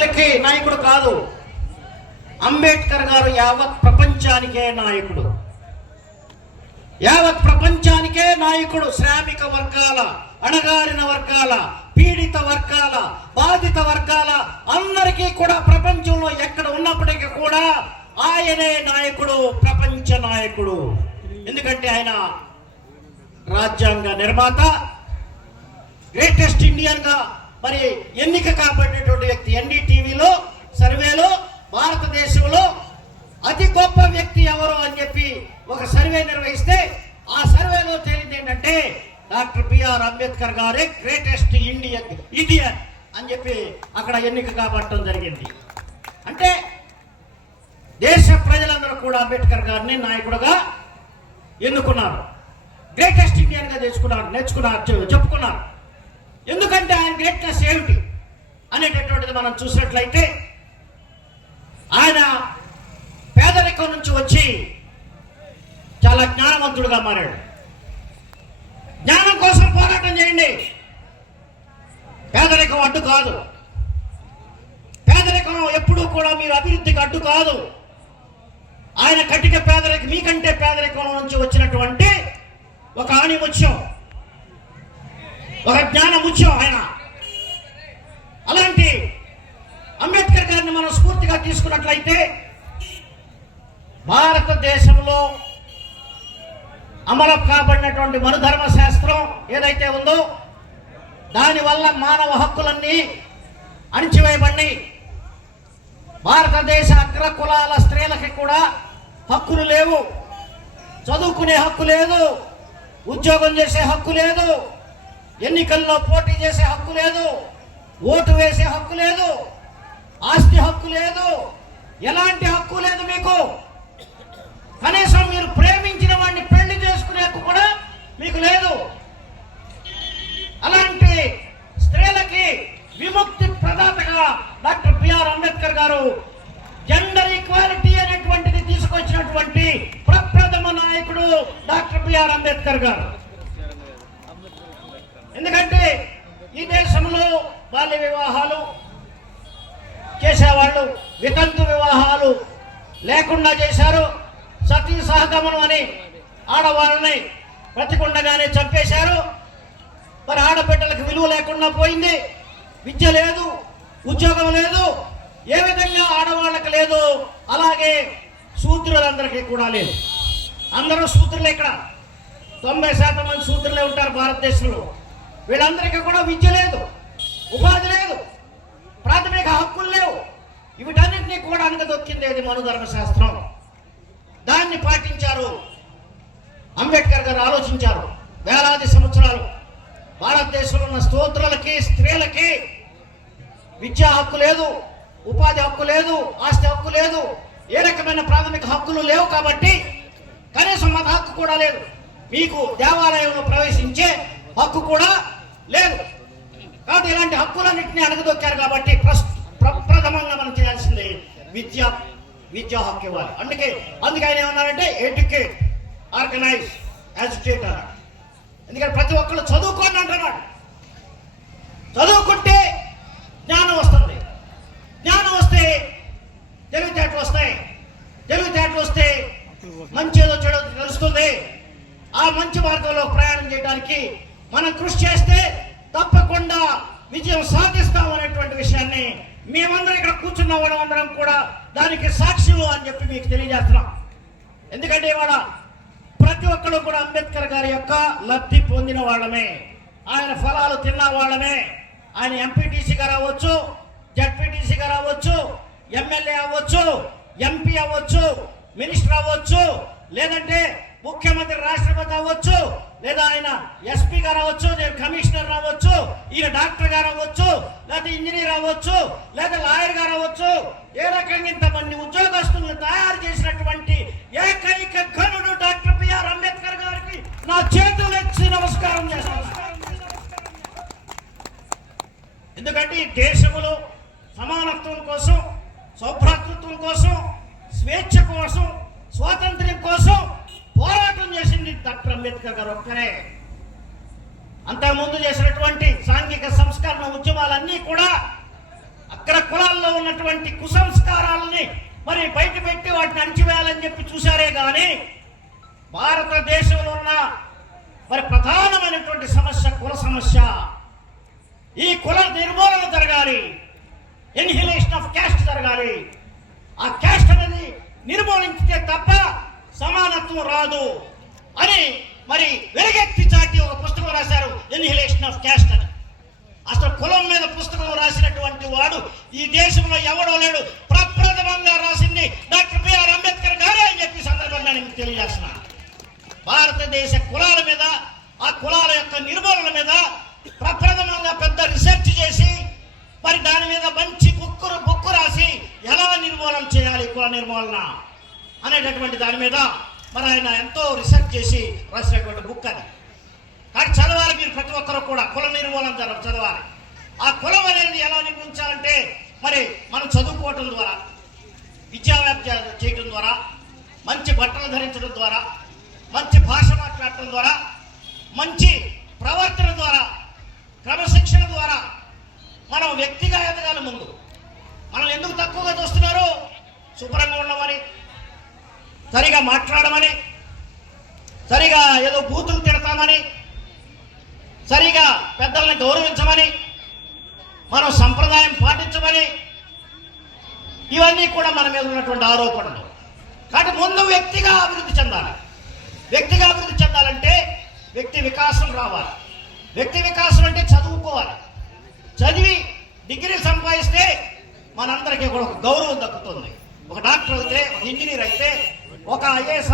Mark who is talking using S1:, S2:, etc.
S1: ప్రజలకి నాయకుడు కాదు. అంబేద్కర్ గారు యావత్ ప్రపంచానికే నాయకుడు. యావత్ ప్రపంచానికే నాయకుడు శ్రామిక వర్గాల అణగారిన వర్గాల పీడిత వర్గాల బాధిత వర్గాల అందరికీ కూడా ప్రపంచంలో ఎక్కడ ఉన్నప్పటికీ కూడా ఆయనే నాయకుడు ప్రపంచ నాయకుడు. ఎందుకంటే ఆయన రాజ్యాంగ నిర్మాత గ్రేటెస్ట్ ఇండియన్గా మరి ఎన్నిక కాబట్టినటువంటి వ్యక్తి ఎన్డీటీవీలో సర్వేలో భారతదేశంలో అతి గొప్ప వ్యక్తి ఎవరు అని చెప్పి ఒక సర్వే నిర్వహిస్తే ఆ సర్వేలో తేలింది ఏంటంటే డాక్టర్ బిఆర్ అంబేద్కర్ గారే గ్రేటెస్ట్ ఇండియన్ ఇండియన్ అని చెప్పి అక్కడ ఎన్నిక కాబట్టడం జరిగింది. అంటే దేశ ప్రజలందరూ కూడా అంబేద్కర్ గారిని నాయకుడుగా ఎన్నుకున్నారు. గ్రేటెస్ట్ ఇండియన్గా తెచ్చుకున్నారు నేర్చుకున్నారు చెప్పుకున్నారు. ఎందుకంటే ఆయన గ్రేట్నెస్ ఏమిటి అనేటటువంటిది మనం చూసినట్లయితే ఆయన పేదరికం నుంచి వచ్చి చాలా జ్ఞానవంతుడుగా మారాడు. జ్ఞానం కోసం పోరాటం చేయండి. పేదరికం అడ్డు కాదు. పేదరికం ఎప్పుడూ కూడా మీరు అభివృద్ధికి అడ్డు కాదు. ఆయన కటిక పేదరికం మీకంటే పేదరికం నుంచి వచ్చినటువంటి ఒక ఆణిముత్యం. ఒక జ్ఞానముత్యం ఆయన. అలాంటి అంబేద్కర్ గారిని మనం స్ఫూర్తిగా తీసుకున్నట్లయితే భారతదేశంలో అమలు కాబడినటువంటి మనుధర్మ శాస్త్రం ఏదైతే ఉందో దానివల్ల మానవ హక్కులన్నీ అణిచివేయబడి భారతదేశ అగ్ర కులాల స్త్రీలకి కూడా హక్కులు లేవు. చదువుకునే హక్కు లేదు. ఉద్యోగం చేసే హక్కు లేదు. ఎన్నికల్లో పోటీ చేసే హక్కు లేదు ఓటు వేసే హక్కు లేదు ఆస్తి హక్కు లేదు ఎలాంటి హక్కు లేదు మీకు? కనీసం మీరు ప్రేమించిన వాడిని పెళ్ళి చేసుకునే హక్కు కూడా మీకు లేదు. అలాంటి స్త్రీలకి విముక్తి ప్రదాతగా డాక్టర్ బిఆర్ అంబేద్కర్ గారు జెండర్ ఈక్వాలిటీ అనేటువంటిది తీసుకొచ్చినటువంటి ప్రప్రథమ నాయకుడు డాక్టర్ బిఆర్ అంబేద్కర్ గారు. ఎందుకంటే ఈ దేశంలో బాల్య వివాహాలు చేసేవాళ్ళు వితంతు వివాహాలు లేకుండా చేశారు. సతీ సహగమనం అని ఆడవాళ్ళని బ్రతికుండగానే చంపేశారు. మరి ఆడబిడ్డలకు విలువ లేకుండా పోయింది. విద్య లేదు ఉద్యోగం లేదు. ఏ విధంగా ఆడవాళ్ళకి లేదు అలాగే శూద్రులందరికీ కూడా లేదు. అందరూ శూద్రులే ఇక్కడ. తొంభై శాతం మంది శూద్రులే ఉంటారు భారతదేశంలో. వీళ్ళందరికీ కూడా విద్య లేదు ఉపాధి లేదు ప్రాథమిక హక్కులు లేవు. వీటన్నింటినీ కూడా అంగదొక్కింది అది మనుధర్మశాస్త్రం దాన్ని పాటించారు. అంబేద్కర్ గారు ఆలోచించారు. వేలాది సంవత్సరాలు భారతదేశంలో ఉన్న స్తోత్రులకి స్త్రీలకి విద్యా హక్కు లేదు ఉపాధి హక్కు లేదు ఆస్తి హక్కు లేదు. ఏ రకమైన ప్రాథమిక హక్కులు లేవు కాబట్టి కనీసం మత హక్కు కూడా లేదు. మీకు దేవాలయంలో ప్రవేశించే హక్కు కూడా లేదు. కాబట్టి ఇలాంటి హక్కులన్నింటినీ అణగదొక్కారు కాబట్టి ప్రస్- ప్ర- ప్రథమంగా మనం చేయాల్సింది విద్య విద్యా హక్కు ఇవ్వాలి. అందుకే అందుకే ఆయన ఏమన్నారంటే ఎడ్యుకేట్ ఆర్గనైజ్ యాజిటేట్ అన్నాడు ఎందుకంటే ప్రతి ఒక్కళ్ళు చదువుకోండి అంటున్నాడు. చదువుకుంటే జ్ఞానం వస్తుంది. జ్ఞానం వస్తే తెలివితేటలు వస్తాయి. తెలివితేటలు వస్తే మంచి ఏదో చెడు తెలుస్తుంది. ఆ మంచి మార్గంలో ప్రయాణం చేయడానికి మనం కృషి చేస్తే తప్పకుండా విజయం సాధిస్తాం అనేటువంటి విషయాన్ని మేమందరం ఇక్కడ కూర్చున్న వాళ్ళందరం కూడా దానికి సాక్షులు అని చెప్పి మీకు తెలియజేస్తున్నాం. ఎందుకంటే ఇవాళ ప్రతి ఒక్కరు కూడా అంబేద్కర్ గారి యొక్క లబ్ధి పొందిన వాళ్ళమే. ఆయన ఫలాలు తిన్న వాళ్ళమే. ఆయన ఎంపీటీసీగా రావచ్చు జడ్పీటీసీగా రావచ్చు ఎమ్మెల్యే అవ్వచ్చు ఎంపీ అవ్వచ్చు మినిస్టర్ అవ్వచ్చు లేదంటే ముఖ్యమంత్రి రాష్ట్రపతి అవ్వచ్చు లేదా ఆయన ఎస్పీ గారు అవ్వచ్చు నేను కమిషనర్ రావచ్చు ఈయన డాక్టర్ గారు అవ్వచ్చు లేదా ఇంజనీర్ అవ్వచ్చు లేదా లాయర్ గారు అవ్వచ్చు ఏ రకంగా ఇంతమంది ఉద్యోగస్తులను తయారు చేసినటువంటి ఏకైక ఘనుడు డాక్టర్ బిఆర్ అంబేద్కర్ గారికి నా చేతులు ఎత్తి నమస్కారం చేస్తాను. ఎందుకంటే ఈ దేశంలో సమానత్వం కోసం సౌభ్రాతృత్వం కోసం స్వేచ్ఛ కోసం స్వాతంత్ర్యం కోసం చేసింది డాక్టర్ అంబేద్కర్ గారు ఒక్కరే. అంతకుముందు చేసినటువంటి సాంఘిక సంస్కరణ ఉద్యమాలన్నీ కూడా అగ్ర కులాల్లో ఉన్నటువంటి కుసంస్కారాలని మరి బయట పెట్టి వాటిని అణిచివేయాలని చెప్పి చూశారే కానీ భారతదేశంలో ఉన్న మరి ప్రధానమైనటువంటి సమస్య కుల సమస్య. ఈ కుల నిర్మూలన జరగాలి. ఇన్హిలేషన్ ఆఫ్ క్యాస్ట్ జరగాలి. ఆ క్యాస్ట్ అనేది నిర్మూలించితే తప్ప సమానత్వం రాదు. అని మరి వెలుగెత్తి చాటి ఒక పుస్తకం రాశారు ఎన్హిలేషన్ ఆఫ్ క్యాస్ట్ అని. అసలు కులం మీద పుస్తకం రాసినటువంటి వాడు ఈ దేశంలో ఎవడో లేడు ప్రప్రథమంగా రాసింది డాక్టర్ బిఆర్ అంబేద్కర్ గారే అని చెప్పి సందర్భంగా నేను మీకు తెలియజేస్తున్నా. భారతదేశ కులాల మీద ఆ కులాల యొక్క నిర్మూలన మీద ప్రప్రథమంగా పెద్ద రీసెర్చ్ చేసి మరి దాని మీద మంచి బుక్కురు బుక్కు రాసి ఎలా నిర్మూలన చేయాలి కుల నిర్మూలన అనేటటువంటి దాని మీద మరి ఆయన ఎంతో రీసెర్చ్ చేసి రాసినటువంటి బుక్ అది. కానీ చదవాలి మీరు ప్రతి ఒక్కరు కూడా కుల నిర్మూలన జర చదవాలి. ఆ కులం అనేది ఎలా నిర్మించాలంటే మరి మనం చదువుకోవటం ద్వారా విద్యావ్యాప్తి చేయటం ద్వారా మంచి బట్టలు ధరించడం ద్వారా మంచి భాష మాట్లాడటం ద్వారా మంచి ప్రవర్తన ద్వారా క్రమశిక్షణ ద్వారా మనం వ్యక్తిగా ఎదగాలి ముందు. మనం ఎందుకు తక్కువగా చూస్తున్నారు? శుభ్రంగా ఉండమని సరిగా మాట్లాడమని సరిగా ఏదో బూతులు తిడతామని సరిగా పెద్దల్ని గౌరవించమని మనం సంప్రదాయం పాటించమని ఇవన్నీ కూడా మన మీద ఉన్నటువంటి ఆరోపణలు. కాబట్టి ముందు వ్యక్తిగా అభివృద్ధి చెందాలి. వ్యక్తిగా అభివృద్ధి చెందాలంటే వ్యక్తి వికాసం రావాలి. వ్యక్తి వికాసం అంటే చదువుకోవాలి. చదివి డిగ్రీ సంపాదిస్తే మనందరికీ కూడా ఒక గౌరవం దక్కుతుంది. ఒక డాక్టర్ అయితే ఒక ఇంజనీర్ అయితే ఒక ఐఏఎస్